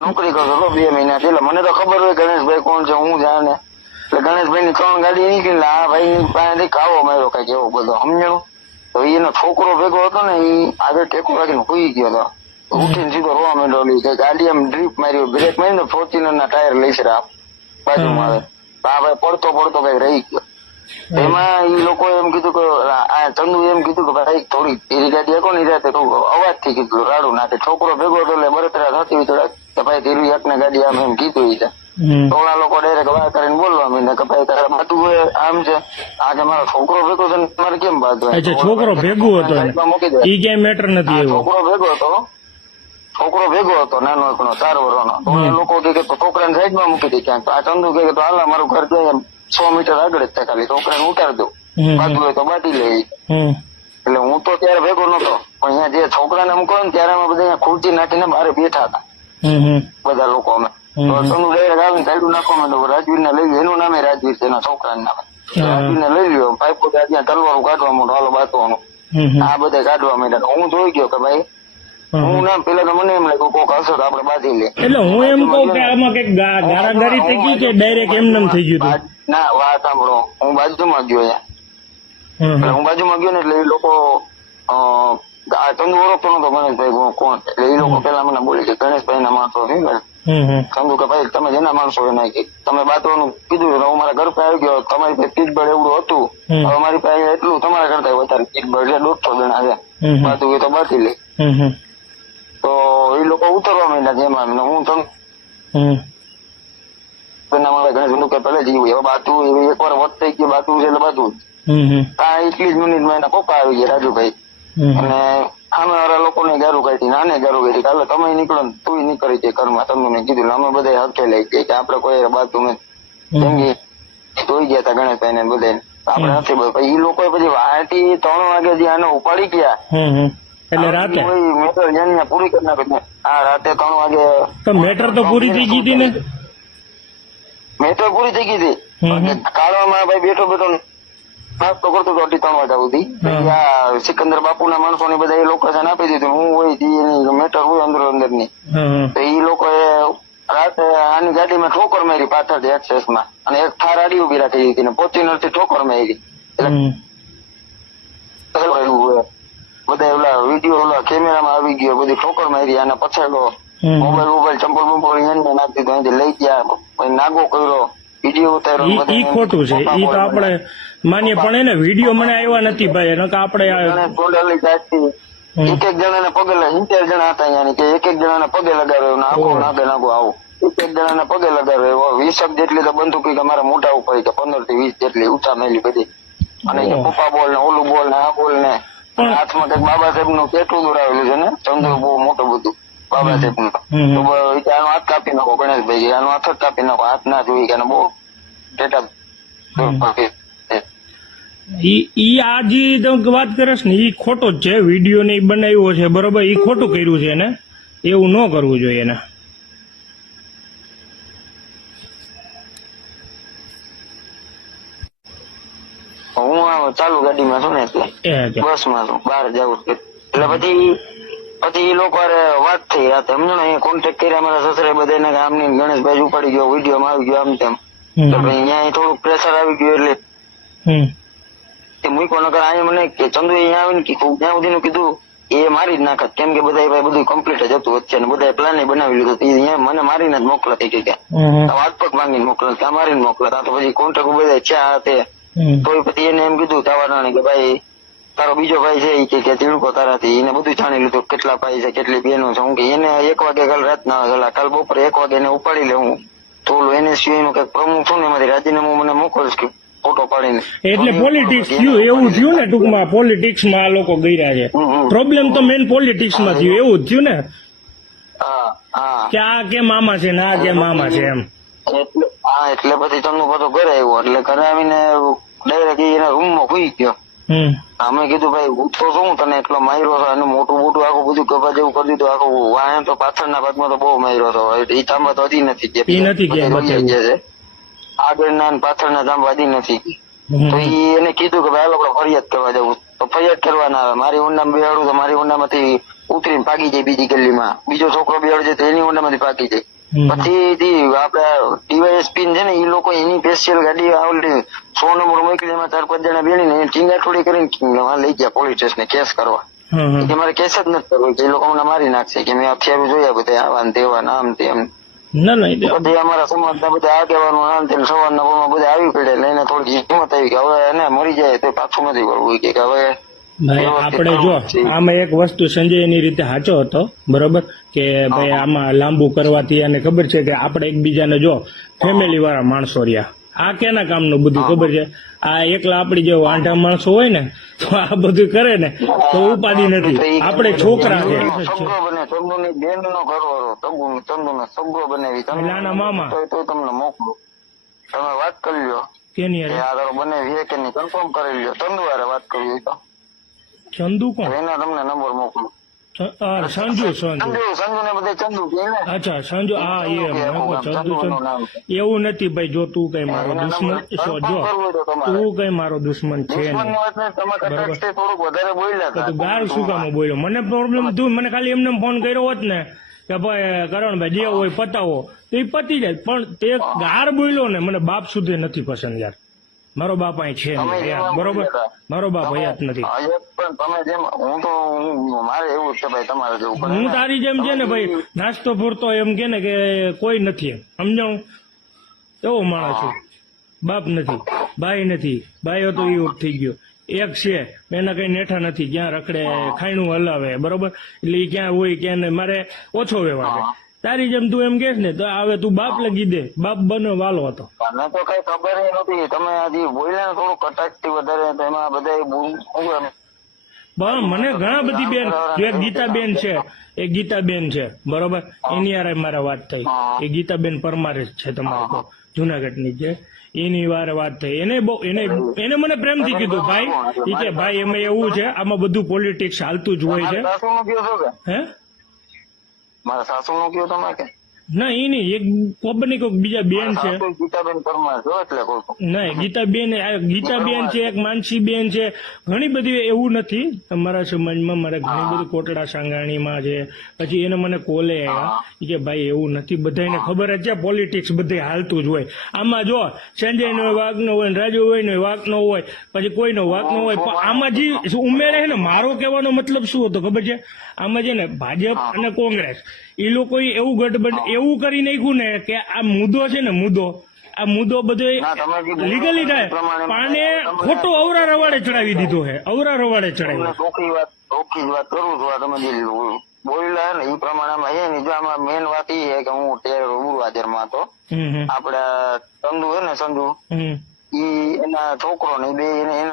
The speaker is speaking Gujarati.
નોકરી કરતો હતો બે મહિના એટલે મને તો ખબર હોય ગણેશભાઈ કોણ છે, હું જાણે. એટલે ગણેશભાઈ ની ત્રણ ગાડી નીકળી આ ભાઈ પાસેથી કાવો માર્યો કંઈક એવો બધો, સમજણું? તો એનો છોકરો ભેગો હતો ને એ આગળ ટેકો રાખીને સુઈ ગયો હતો. ઉઠીને સીધો રોવા માંડ્યો ઓલી કે ગાડી આમ ડ્રીપ મારી બ્રેક મારીને ફોર્ચ્યુનર ના ટાયર લઈ છે બાજુમાં આવે. આ ભાઈ પડતો પડતો કંઈક રહી ગયો. એમાં એ લોકો એમ કીધું કે, આ ચંદુ એમ કીધું કે, ભાઈ, થોડી એરી ગાડી હતો ને રાતે અવાજથી કીધું, રાડું નાખે. છોકરો ભેગો હતો એટલે બરતરા થતી હોય થોડાક કે ભાઈ ધીરુ યાક ને ગાડી આમ એમ કીધું છે ટોળા લોકો ડાયરેક્ટ વાત કરીને બોલવા માંડ્યા કે ભાઈ તારે હોય આમ છે. આ કે મારો છોકરો ભેગો છે મારે કેમ બાતું અચ્છા છોકરો ભેગો હતો ઈ ક્યાંય મેટર નથી છોકરો ભેગો હતો. છોકરો ભેગો હતો નાનો એકનો ચાર વર્ષનો તો લોકો કે કે છોકરાને સાઈડમાં મૂકી દે ક્યાંક. તો આ ચંદુ કે કે તો હાલા મારું ઘર ત્યાં સો મીટર આગળ જ ખાલી. છોકરાને ઉતાર દઉં. બાજુ હોય તો બાટી લે એટલે હું તો ત્યારે ભેગો નતો પણ અહીંયા જે છોકરાને મૂકો ને ત્યારે અમે બધા ખુરચી નાખીને બહાર બેઠા હતા. બધા લોકો અમે. તો ડાયરેક્ટ આવીને સાઈડ નાખવા માંડ્યો રાજવીર ને લઈ એનું નામે રાજવીર છે એના છોકરા નામે. રાજવીર ને લઈ લ્યો પાઇપો ત્યાં તલવારું કાઢવા માંડો હાલો બાતવાનું. આ બધા કાઢવા માંડ્યા. હું જોઈ ગયો કે ભાઈ હું ના પેલા તો મને એમ લાગ્યું કોક હશે તો આપડે બાંધી લે. એટલે હું એમ કહું કે આમાં કંઈક ગારાગારી થઈ ગઈ કે ડાયરેક્ટ એમનેમ થઈ ગયું ના વાત સાંભળો. હું બાજુમાં ગયો અહીંયા. હું બાજુમાં ગયો ને એટલે એ લોકો ચંદુ ઓળખતો નતો ગણેશભાઈ કોણ- કોણ? એટલે એ લોકો પેલા મને બોલી કે ગણેશભાઈ ના માણસો છે. ચંદુ કે ભાઈ તમે જેના માણસો એના તમે બાતવાનું કીધું હું મારા ઘર પાસે આવી ગયો તમારી પાસે પીઠબળ એવડું હતું. હવે મારી પાસે એટલું તમારા કરતા વધારે પીઠબળ એટલે દોઢસો જણા છે. બાતું હોય તો બાકી લે. તો એ લોકો ઉતરવા માંડ્યા જેમાં હું તમ હમ. એના મારા ગણેશ કે પહેલે જીવું હવે બાતું એવી એકવાર વધ થઈ ગયું બાતું છે એટલે બાતું એટલી જ મિનિટમાં એના પપ્પા આવી ગયા રાજુભાઈ. અને સામે વાળા લોકોને ગારું કાઢી નાને ગારું કાઢી. કાલે તમે નીકળો ને તું નીકળી જાય ઘરમાં. તમને કીધું અમે બધા હકે લઈ ગયા કે આપડે કોઈ બાતું નથી ધોઈ ગયા હતા ગણેશભાઈ ને બધા આપડે નથી બોલ પછી ઈ લોકો પછી વાટી ત્રણ વાગે જે આને ઉપાડી ગયા. એટલે રાતે? મેટર પૂરી કરી નાખી આ રાતે ત્રણ વાગે તો મેટર તો પૂરી થઈ ગઈ હતી ને? મેટર પૂરી થઈ ગઈ હતી. કાળવામાં ભાઈ બેઠો બેઠો નાસ્તો કરતો હતો અઢી ત્રણ વાગ્યા સુધી. આ સિકંદર બાપુ ના માણસો ને બધા એ લોકેશન આપી દીધું. હું હોય એની મેટર હોય અંદર અંદરની. તો એ લોકો રાતે આની ગાડીમાં ઠોકર મારી પાછળથી એક્સેસમાં. અને એક થાર આડી ઊભી રાખી દીધી ને પોચીનરથી ઠોકર મારી. બધા ઓલા વીડિયો ઓલા કેમેરામાં આવી ગયો બધી ઠોકર મારી અને પછાડો. મોબાઈલ મોબાઈલ ચંપલ બંપલ અહીંયા નાખી દીધો. લઈ ગયા. નાગો કર્યો. વીડિયો ઉતાર્યો ઈ ખોટું છે. ઈ તો આપણે માનીએ પણ એને વીડિયો મને આવ્યા નથી ભાઈ એનો આપણે એક એક જણાને પગે સિત્તેર જણા હતા અહીંયા કે એક એક જણાને પગે લગાવ્યો નાખો. નાગે નાગો આવું. એક એક જણાને પગે લગાવ્યો વીસક જેટલી તો બંદૂકી કે મારા મોટા ઉપર કે પંદરથી વીસ જેટલી ઊંચા મેલી બધી. અને પપ્પા બોલ ને ઓલું બોલ ને આ બોલ ને હાથમાં કંઈક બાબા સાહેબનું કેટલું દોરાવેલું છે ને સમજો બહુ મોટું બધું બાબા સાહેબનું તો આનો હાથ કાપી નાખો ગણેશભાઈ આનો હાથ જ કાપી નાખો હાથ ના જોઈ કે બહુ ડેટા ઈ આ જે તમે વાત કરસ ને ઈ ખોટો જ છે. વીડિયો ને બનાવ્યો છે બરોબર? ઈ ખોટું કર્યું છે એને. એવું ન કરવું જોઈએ એને. હું ચાલુ ગાડીમાં છું ને એટલે. બસમાં છું બહાર જવું એટલે પછી પછી એ લોકો વાત થઈ રાતે. ને કોન્ટેક્ટ કર્યા મારા સસરે બધાને કે આમની ગણેશભાઈ ઉપાડી ગયો વીડિયો માં આવી ગયો આમ તેમ. તો પછી અહીંયા થોડુંક પ્રેશર આવી ગયું એટલે હમ. તે મૂકો નકર અહીંયા મને કે ચંદુ અહીંયા આવીને કીધું ત્યાં સુધીનું કીધું એ મારી જ નાખત. કેમ કે બધા ભાઈ બધું કમ્પ્લીટ જ હતું વચ્ચે બધા પ્લાન બનાવી લીધો અહીંયા મને મારીને જ મોકલા થઈ કે હમ. વાત પગ માંગીને મોકલા ત્યાં મારીને મોકલા. તો પછી કોન્ટ્રાક્ટ બધા ચા તે. તો પછી એને એમ કીધું તાવાના કે ભાઈ તારો બીજો ભાઈ છે કે કે તીણકો તારાથી. એને બધું જાણી લીધું કેટલા ભાઈ છે કેટલી બહેનો છે. હું કે એને એક વાગે કાલ રાતના ગયેલા. કાલ બપોરે એક વાગે એને ઉપાડી લે હું તો એનએસયુ નું કંઈક પ્રમુખ છું ને એમાંથી રાજીનામું મને મોકલશ. કે ફોટો પાડીને. એટલે પોલિટિક્સ થયું એવું થયું ને ટૂંકમાં. પોલિટિક્સમાં આ લોકો ગયા છે. પ્રોબ્લેમ તો મેન પોલિટિક્સમાં થયું. એવું જ થયું ને? કે આ કે મામા છે ને આ કે મામા છે એમ. હા એટલે પછી તમને પાછો ઘરે આવ્યો. એટલે ઘરે આવીને ડાયરેક્ટ એના રૂમમાં સુઈ ગયો. હમ. અમે કીધું ભાઈ ઉઠો શું તને એટલો માર્યો છો? અને મોટું મોટું આખું બધું કબા જેવું કરી દીધું. આખું વાયમ તો પાછળના ભાગમાં તો બહુ માર્યો હતો એ તાંબા તો હજી નથી ગયા. નથી બધા. ગયા છે. આગળના પાછળના હજી નથી. તો એને કીધું કે ભાઈ આપણે ફરિયાદ કરવા જવું. તો ફરિયાદ કરવા ના આવે મારી ઊંડામાં બેહાડું તો મારી ઊંડામાંથી ઉતરીને ભાગી જાય બીજી ગલીમાં. બીજો છોકરો બેડ છે તો એની ઊંડામાંથી ભાગી જાય. પછી આપડે ડીવાયએસપી છે ને એ લોકો એની સ્પેશિયલ ગાડી ઓલરેડી સો નંબર મોકલી એમાં ચાર પાંચ જણા બેડીને ટીંગાટોડી કરીને લઈ ગયા પોલીસ સ્ટેશને કેસ કરવા. કે મારે કેસ જ નથી કરવો એ લોકો મને મારી નાખશે કે મેં હથિયારો જોયા બધા આવા ને તેવા નામ તેમ. ના ના અમારા સમાજના બધા આગેવાનો સવારના પોરમાં બધા આવી પડે એને થોડીક હિંમત આવી કે હવે એને મરી જાય તો પાછું નથી કરવું કે કે હવે ભાઈ આપણે જો આમાં એક વસ્તુ સંજય એની રીતે સાચો હતો બરોબર? કે ભાઈ આમાં લાંબુ કરવાથી અને ખબર છે કે આપણે એકબીજાને જો ફેમિલી વાળા માણસો રહ્યા. આ કેના કામનું બધું ખબર છે? આ એકલા આપડી જે વાંઢા માણસો હોય ને તો આ બધું કરે ને તો ઉપાધિ નથી. આપણે છોકરા છે. બેન નાના મામા. તો તમને મોકલું. તમે વાત કરી લ્યો. કેની છે કે કન્ફર્મ કરી લ્યો. ચંદુ વાત કરી તો ચંદુ કોણ? એના તમને નંબર મોકલું. સંજુ સંજુ અચ્છા સંજુ હા એ ચંદુ. એવું નથી ભાઈ જો તું કઈ મારો દુશ્મન જો તો કઈ મારો દુશ્મન છે બરાબર. ગાર શું કામ બોલ્યો? મને પ્રોબ્લેમ તું મને ખાલી એમને ફોન કર્યો હોત ને કે ભાઈ કરણભાઈ જે હોય પતાવો. તો એ પતી જાય. પણ તે ગાર બોલ્યો ને મને બાપ સુધી નથી પસંદ યાર. મારો બાપ અહીં છે બરોબર? મારો બાપ હયાત નથી. હા, એક પણ તમે જેમ હું તો મારે એવું જ છે ભાઈ તમારે હું તારી જેમ છે ને ભાઈ નાસ્તો પૂરતો એમ કે ને કે કોઈ નથી એમ. સમજાણું એવો માણસ છું. બાપ નથી ભાઈ નથી. ભાઈ હતો એ થઈ ગયો. એક છે એના કઈ નેઠા નથી. ક્યાં રખડે ખાયણું હલાવે બરોબર? એટલે ક્યાં હોય ક્યાં. મારે ઓછો વ્યવહાર તારી જેમ તું એમ કેસ ને તો હવે તું બાપ લગી દે. બાપ બનો વાલો હતો. મને તો કઈ ખબર નથી. તમે હજી બોલ્યા થોડું કટાક્ષ વધારે એમાં બધા પણ મને ઘણા બધી બેન જો એક ગીતાબેન છે એ ગીતાબેન છે બરોબર? એની યારે મારે વાત થઈ. એ ગીતાબેન પરમારે જ છે તમારે જુનાગઢની છે એની વારે વાત થઈ. એને બહુ એને એને મને પ્રેમથી કીધું ભાઈ? કે ભાઈ એમાં એવું છે આમાં બધું પોલિટિક્સ હાલતું જ હોય છે. સાસુ નું કયો છો કે હે મારા સાસુ નું કયો તમે કે ના એ નહીં. એક ખબર નહીં કોઈક બીજા બેન છે. સાસુ ગીતાબેન ગીતાબેન છે એક માનસીબેન છે. ઘણી બધી એવું નથી તમારા સમાજમાં. મારે ઘણી બધી કોટડા સાંગાણીમાં છે. પછી એને મને કોલે કે ભાઈ એવું નથી. બધાને ખબર જ છે પોલિટિક્સ બધે હાલતું જ હોય. આમાં જો સંજય નો વાક નો હોય રાજુ હોય ને વાક નો હોય પછી કોઈનો વાક નો હોય પણ આમાં જે ઉમેરે છે ને મારો કહેવાનો મતલબ શું હતો ખબર છે? આમાં છે ને ભાજપ અને કોંગ્રેસ. એ લોકો એવું ગઠબંધ એવું કરી નાખ્યું ને કે આ મુદ્દો છે ને મુદ્દો આ મુદ્દો બધો લીગલી થાય. પાને ખોટો અવરા રવાડે ચડાવી દીધો છે અવરા રવાડે ચડાવી ચોખ્ખી વાત ચોખ્ખી વાત કરું છું આ તમે જે બોલ્યા ને એ પ્રમાણેમાં એ નહીં. જો આમાં મેન વાત એ છે કે હું તે રૂબરૂ હાજરમાં હતો. આપડા ચંદુ હે ને સંધુ ઈ એના છોકરો ને બે એને